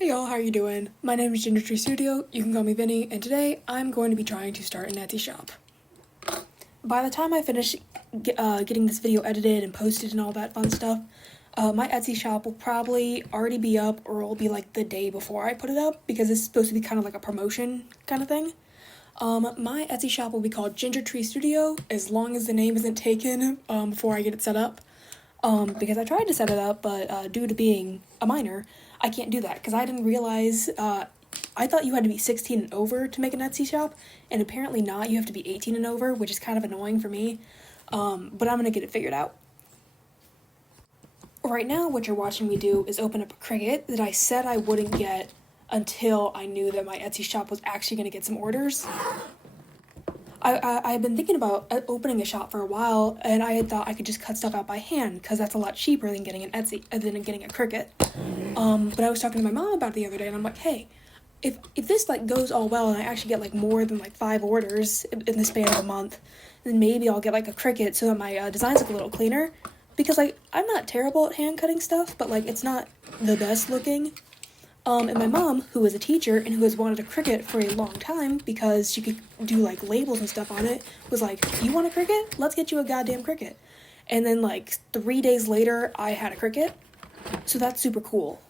Hey y'all, how are you doing? My name is Ginger Tree Studio, you can call me Vinny, and today I'm going to be trying to start an Etsy shop. By the time I finish getting this video edited and posted and all that fun stuff, my Etsy shop will probably already be up, or it'll be like the day before I put it up, because it's supposed to be kind of like a promotion kind of thing. My Etsy shop will be called Ginger Tree Studio, as long as the name isn't taken before I get it set up. Because I tried to set it up, but due to being a minor, I can't do that, because I didn't realize, I thought you had to be 16 and over to make an Etsy shop, and apparently not, you have to be 18 and over, which is kind of annoying for me, but I'm going to get it figured out. Right now, what you're watching me do is open up a Cricut that I said I wouldn't get until I knew that my Etsy shop was actually going to get some orders. I've been thinking about opening a shop for a while, and I had thought I could just cut stuff out by hand, because that's a lot cheaper than getting an Etsy, than getting a Cricut. But I was talking to my mom about it the other day, and I'm like, hey, if this like goes all well, and I actually get like more than like 5 orders in the span of a month, then maybe I'll get like a Cricut so that my designs look a little cleaner, because like I'm not terrible at hand cutting stuff, but like it's not the best looking. And my mom, who is a teacher and who has wanted a Cricut for a long time because she could do like labels and stuff on it, was like, you want a Cricut? Let's get you a goddamn Cricut. And then like 3 days later, I had a Cricut. So that's super cool.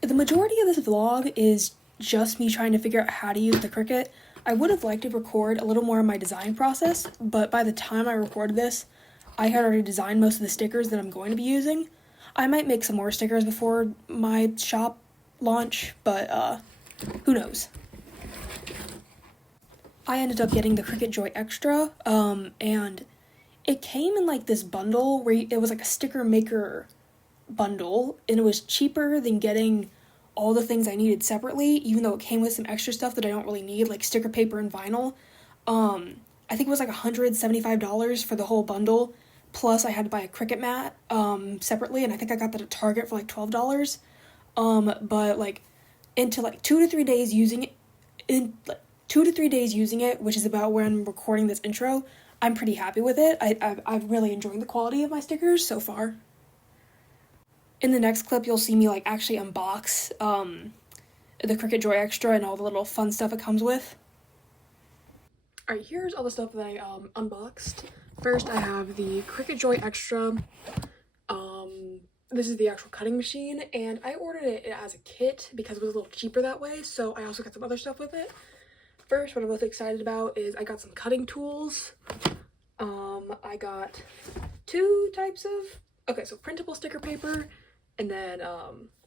The majority of this vlog is just me trying to figure out how to use the Cricut. I would have liked to record a little more of my design process, but by the time I recorded this, I had already designed most of the stickers that I'm going to be using. I might make some more stickers before my shop launch, but who knows. I ended up getting the Cricut Joy Extra, and it came in like this bundle where it was like a sticker maker bundle, and it was cheaper than getting all the things I needed separately, even though it came with some extra stuff that I don't really need, like sticker paper and vinyl. I think it was like $175 for the whole bundle. Plus, I had to buy a Cricut mat separately, and I think I got that at Target for like $12. But like into like 2 to 3 days using it, which is about where I'm recording this intro, I'm pretty happy with it. I've really enjoyed the quality of my stickers so far. In the next clip, you'll see me like actually unbox the Cricut Joy Extra and all the little fun stuff it comes with. Alright, here's all the stuff that I unboxed. First, I have the Cricut Joy Extra. This is the actual cutting machine, and I ordered it as a kit because it was a little cheaper that way, so I also got some other stuff with it. First, what I'm most excited about is I got some cutting tools. I got 2 types of, so printable sticker paper, and then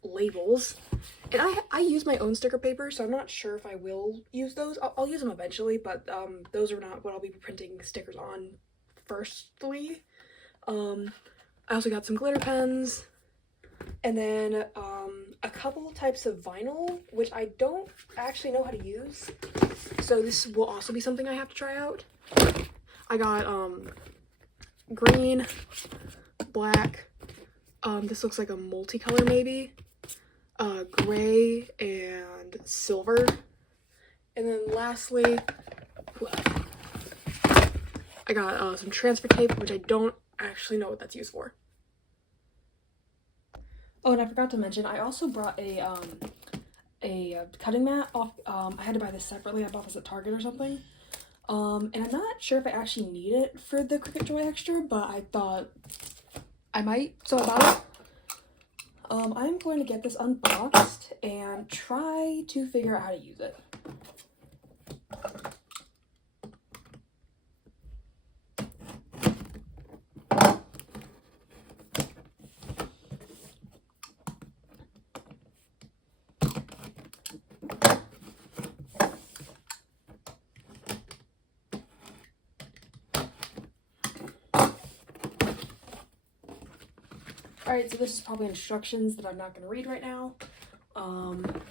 labels. And I use my own sticker paper, so I'm not sure if I will use those. I'll use them eventually, but those are not what I'll be printing stickers on firstly. I also got some glitter pens, and then a couple types of vinyl, which I don't actually know how to use, so this will also be something I have to try out. I got green, black, this looks like a multicolor maybe, gray, and silver. And then lastly, I got some transfer tape, which I don't actually know what that's used for. Oh, and I forgot to mention, I also brought a cutting mat off. I had to buy this separately. I bought this at Target or something. And I'm not sure if I actually need it for the Cricut Joy Extra, but I thought I might, so I bought it. I'm going to get this unboxed and try to figure out how to use it. Alright, so this is probably instructions that I'm not going to read right now. And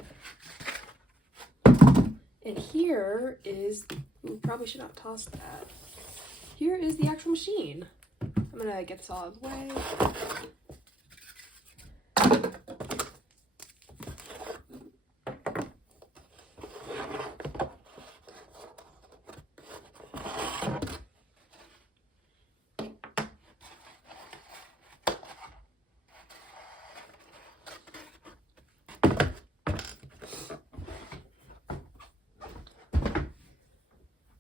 here is, probably should not toss that. Here is the actual machine. I'm going to get this all out of the way.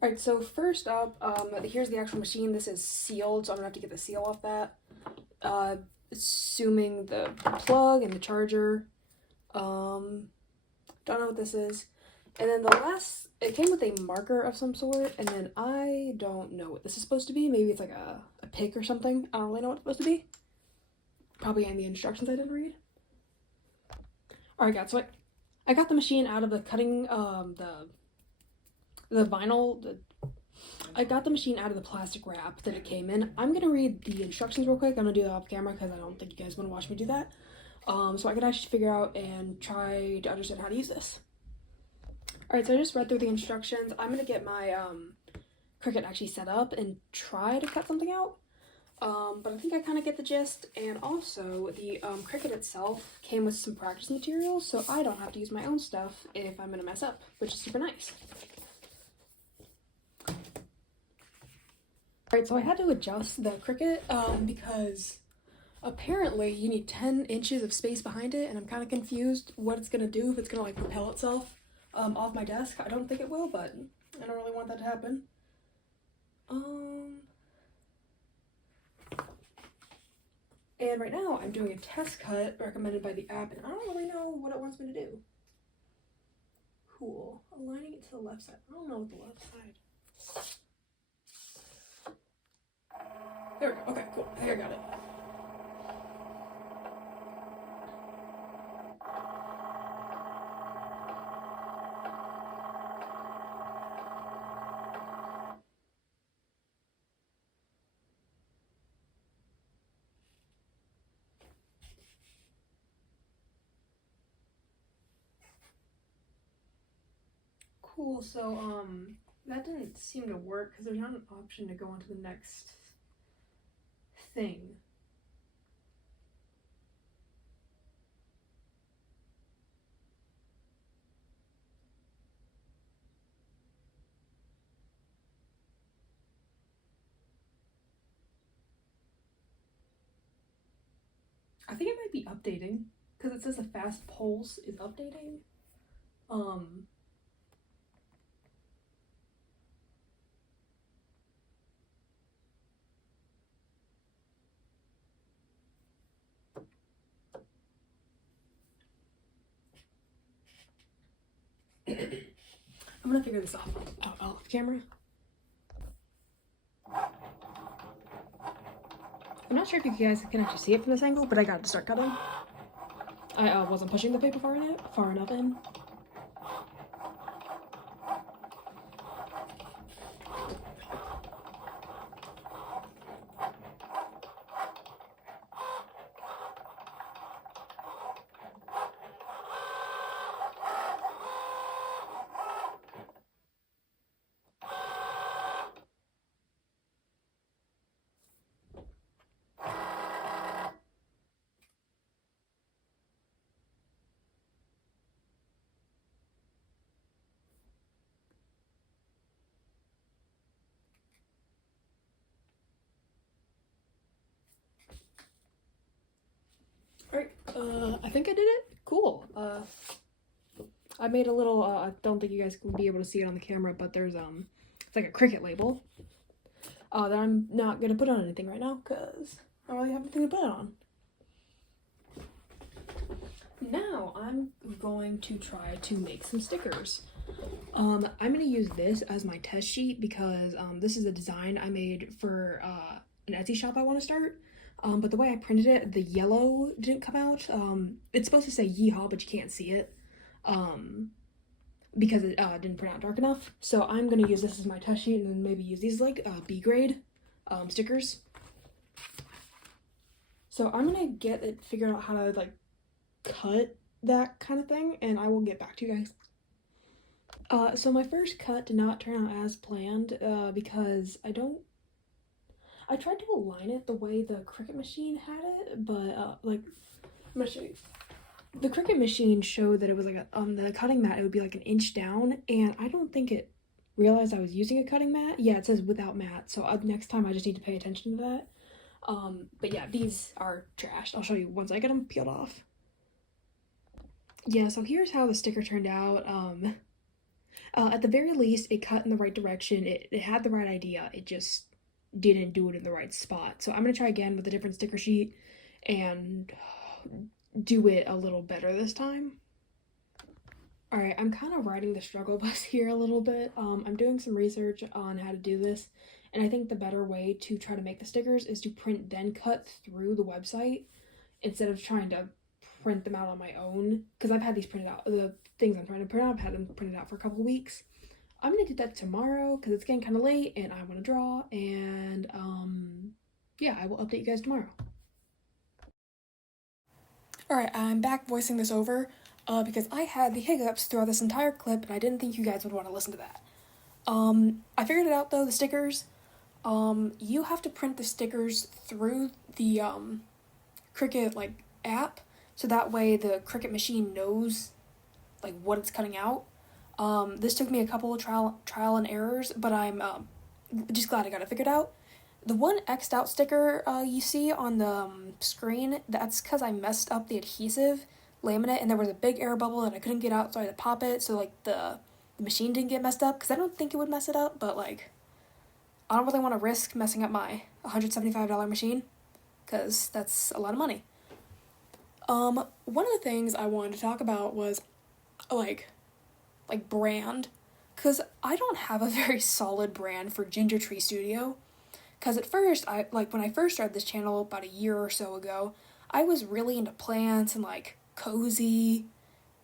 Alright, so first up, here's the actual machine. This is sealed, so I'm gonna have to get the seal off that. Assuming the plug and the charger. Don't know what this is. And then it came with a marker of some sort, and then I don't know what this is supposed to be. Maybe it's like a pick or something. I don't really know what it's supposed to be. Probably in the instructions I didn't read. Alright, guys, so I got the machine out of the cutting, the vinyl. I got the machine out of the plastic wrap that it came in. I'm gonna read the instructions real quick. I'm gonna do that off camera because I don't think you guys want to watch me do that. So I could actually figure out and try to understand how to use this. Alright, so I just read through the instructions. I'm gonna get my Cricut actually set up and try to cut something out. But I think I kind of get the gist, and also the Cricut itself came with some practice materials, so I don't have to use my own stuff if I'm gonna mess up, which is super nice. Alright, so I had to adjust the Cricut because apparently you need 10 inches of space behind it, and I'm kind of confused what it's gonna do, if it's gonna like propel itself off my desk. I don't think it will, but I don't really want that to happen. And right now I'm doing a test cut recommended by the app, and I don't really know what it wants me to do. Cool. Aligning it to the left side. I don't know what the left side. There we go. Okay, cool. I think I got it. Cool, so that didn't seem to work because there's not an option to go on to the next thing. I think it might be updating because it says the fast pulse is updating. I'm gonna figure this out off camera. I'm not sure if you guys can actually see it from this angle, but I got to start cutting. I wasn't pushing the paper far enough in. Alright, I think I did it. Cool. I made a little, I don't think you guys will be able to see it on the camera, but there's, it's like a Cricut label, that I'm not gonna put on anything right now, because I don't really have anything to put it on. Now, I'm going to try to make some stickers. I'm gonna use this as my test sheet because, this is a design I made for, an Etsy shop I want to start. But the way I printed it, the yellow didn't come out. It's supposed to say yeehaw, but you can't see it. Because it didn't print out dark enough. So I'm gonna use this as my test sheet and then maybe use these like B grade stickers. So I'm gonna get it figured out how to like cut that kind of thing, and I will get back to you guys. So my first cut did not turn out as planned because I tried to align it the way the Cricut machine had it, but like, I'm gonna show you. The Cricut machine showed that it was like the cutting mat, it would be like an inch down, and I don't think it realized I was using a cutting mat. Yeah, it says without mat, so next time I just need to pay attention to that. But yeah, these are trashed. I'll show you once I get them peeled off. Yeah, so here's how the sticker turned out. At the very least, it cut in the right direction. It had the right idea. It just didn't do it in the right spot. So I'm going to try again with a different sticker sheet and do it a little better this time. Alright, I'm kind of riding the struggle bus here a little bit. I'm doing some research on how to do this, and I think the better way to try to make the stickers is to print then cut through the website instead of trying to print them out on my own, because I've had these printed out. The things I'm trying to print out, I've had them printed out for a couple weeks. I'm gonna do that tomorrow because it's getting kind of late and I want to draw, and yeah, I will update you guys tomorrow. Alright, I'm back voicing this over because I had the hiccups throughout this entire clip and I didn't think you guys would want to listen to that. I figured it out though, the stickers. You have to print the stickers through the Cricut like app, so that way the Cricut machine knows like what it's cutting out. This took me a couple of trial and errors, but I'm just glad I got it figured out. The one X'd out sticker you see on the screen, that's because I messed up the adhesive laminate and there was a big air bubble and I couldn't get out, so I had to pop it so like the machine didn't get messed up, because I don't think it would mess it up, but like I don't really want to risk messing up my $175 machine because that's a lot of money. One of the things I wanted to talk about was like brand, because I don't have a very solid brand for Ginger Tree Studio. Because at first, when I first started this channel about a year or so ago, I was really into plants and like cozy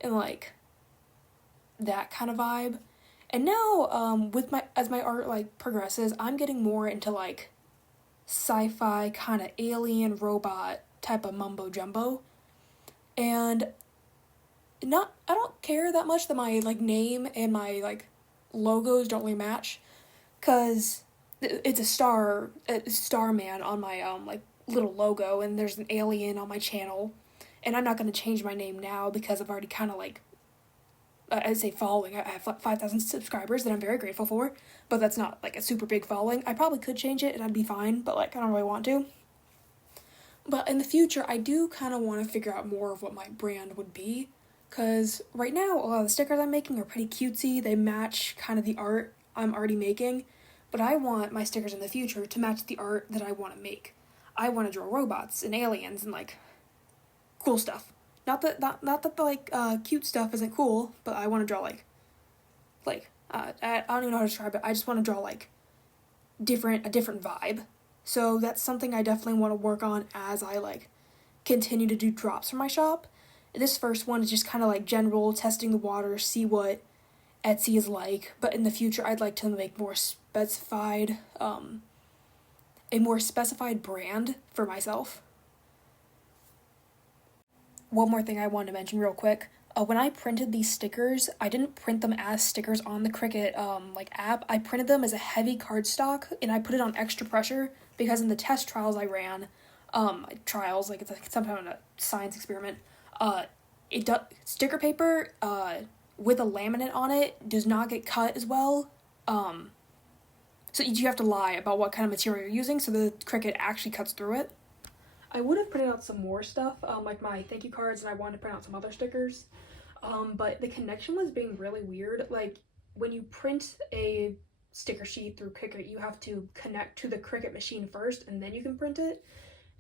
and like that kind of vibe. And now, as my art like progresses, I'm getting more into like sci-fi kind of alien robot type of mumbo jumbo. And I don't care that much that my like name and my like logos don't really match, because it's a starman on my like little logo, and there's an alien on my channel, and I'm not going to change my name now because I've already kind of like I'd say following. I have 5,000 subscribers that I'm very grateful for, but that's not like a super big following. I probably could change it and I'd be fine, but like I don't really want to. But in the future, I do kind of want to figure out more of what my brand would be, because right now a lot of the stickers I'm making are pretty cutesy. They match kind of the art I'm already making, but I want my stickers in the future to match the art that I want to make. I want to draw robots and aliens and like cool stuff. Not that the like cute stuff isn't cool, but I want to draw like I don't even know how to describe it. I just want to draw like a different vibe. So that's something I definitely want to work on as I like continue to do drops for my shop. This first one is just kind of like general, testing the water, see what Etsy is like, but in the future I'd like to make more specified a more specified brand for myself. One more thing I wanted to mention real quick. When I printed these stickers, I didn't print them as stickers on the Cricut like app. I printed them as a heavy cardstock, and I put it on extra pressure because in the test trials I ran, it's like some kind of a science experiment. Sticker paper with a laminate on it does not get cut as well. So you have to lie about what kind of material you're using so the Cricut actually cuts through it. I would have printed out some more stuff, like my thank you cards, and I wanted to print out some other stickers. But the connection was being really weird. Like, when you print a sticker sheet through Cricut, you have to connect to the Cricut machine first, and then you can print it.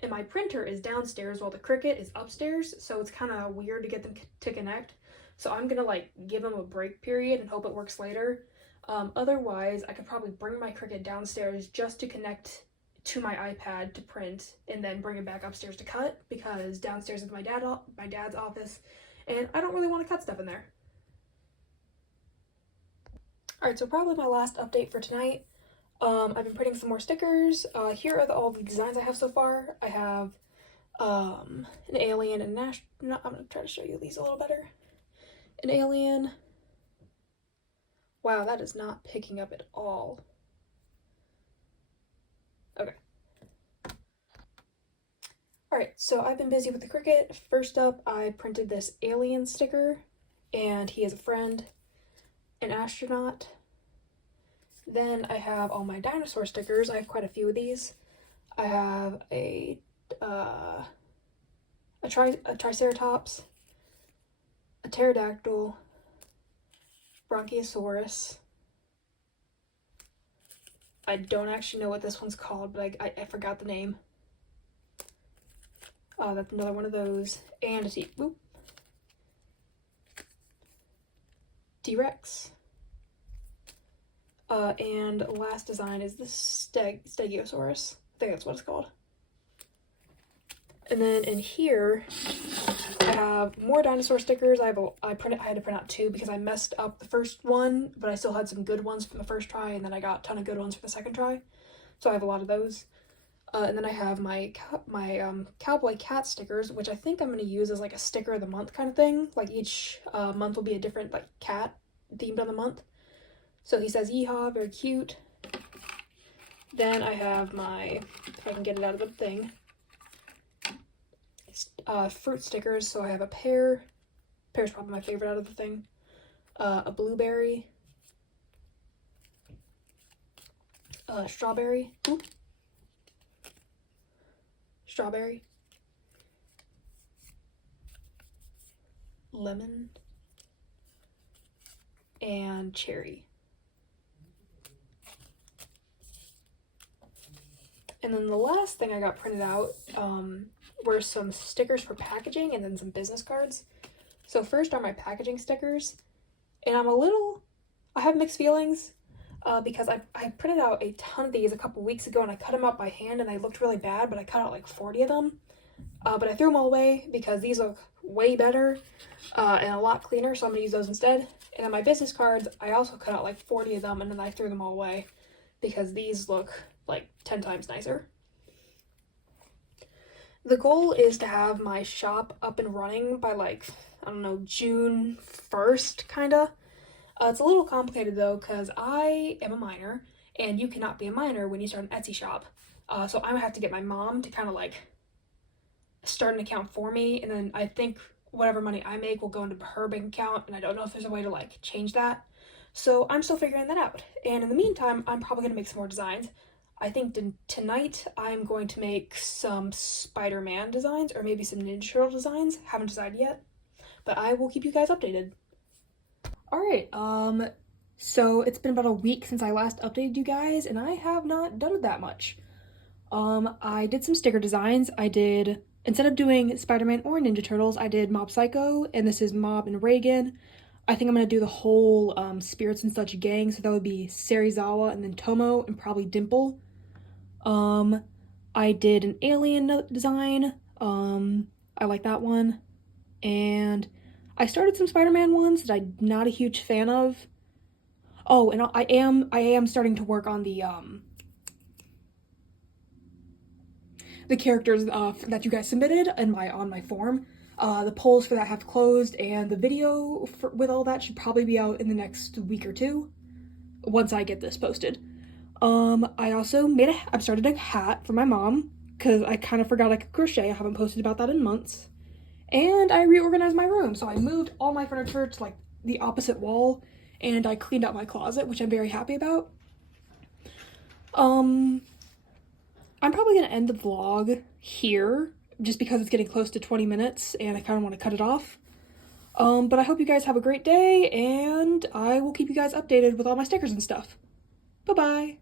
And my printer is downstairs while the Cricut is upstairs, so it's kind of weird to get them to connect. So I'm gonna like give them a break period and hope it works later. Otherwise, I could probably bring my Cricut downstairs just to connect to my iPad to print, and then bring it back upstairs to cut, because downstairs is my dad's office, and I don't really want to cut stuff in there. Alright, so probably my last update for tonight. I've been printing some more stickers. Here are all the designs I have so far. I have an alien and an astronaut. I'm gonna try to show you these a little better. An alien. Wow, that is not picking up at all. Okay. Alright, so I've been busy with the Cricut. First up, I printed this alien sticker, and he is a friend, an astronaut. Then I have all my dinosaur stickers. I have quite a few of these. I have a triceratops, a pterodactyl, Bronchiosaurus. I don't actually know what this one's called, but I forgot the name. That's another one of those. And a T-Rex. And last design is the Stegosaurus. I think that's what it's called. And then in here, I have more dinosaur stickers. I had to print out 2 because I messed up the first one, but I still had some good ones from the first try, and then I got a ton of good ones for the second try. So I have a lot of those. And then I have my cowboy cat stickers, which I think I'm going to use as like a sticker of the month kind of thing. Like each month will be a different like cat themed on the month. So he says yeehaw, very cute. Then I have my, if I can get it out of the thing, fruit stickers. So I have a pear. Pear's probably my favorite out of the thing. A blueberry. Strawberry. Ooh. Strawberry. Lemon. And cherry. And then the last thing I got printed out were some stickers for packaging and then some business cards. So first are my packaging stickers. And I have mixed feelings because I printed out a ton of these a couple weeks ago and I cut them out by hand and they looked really bad, but I cut out like 40 of them. But I threw them all away because these look way better and a lot cleaner, so I'm gonna use those instead. And then my business cards, I also cut out like 40 of them and then I threw them all away because these look like 10 times nicer. The goal is to have my shop up and running by like, I don't know, June 1st, kinda. It's a little complicated though, because I am a minor, and you cannot be a minor when you start an Etsy shop. So I'm gonna have to get my mom to kind of like start an account for me, and then I think whatever money I make will go into her bank account, and I don't know if there's a way to like change that. So I'm still figuring that out. And in the meantime, I'm probably gonna make some more designs. I think tonight I'm going to make some Spider-Man designs or maybe some Ninja Turtle designs. Haven't decided yet, but I will keep you guys updated. Alright, so it's been about a week since I last updated you guys, and I have not done it that much. I did some sticker designs. Instead of doing Spider-Man or Ninja Turtles, I did Mob Psycho, and this is Mob and Reagan. I think I'm going to do the whole Spirits and Such gang, so that would be Serizawa and then Tomo and probably Dimple. I did an alien design. I like that one. And I started some Spider-Man ones that I'm not a huge fan of. Oh, and I am starting to work on the characters that you guys submitted on my form. The polls for that have closed, and the video with all that should probably be out in the next week or two once I get this posted. I also started a hat for my mom because I kind of forgot I could crochet. I haven't posted about that in months. And I reorganized my room, so I moved all my furniture to like the opposite wall, and I cleaned out my closet, which I'm very happy about. I'm probably gonna end the vlog here just because it's getting close to 20 minutes and I kind of want to cut it off. But I hope you guys have a great day, and I will keep you guys updated with all my stickers and stuff. Bye-bye!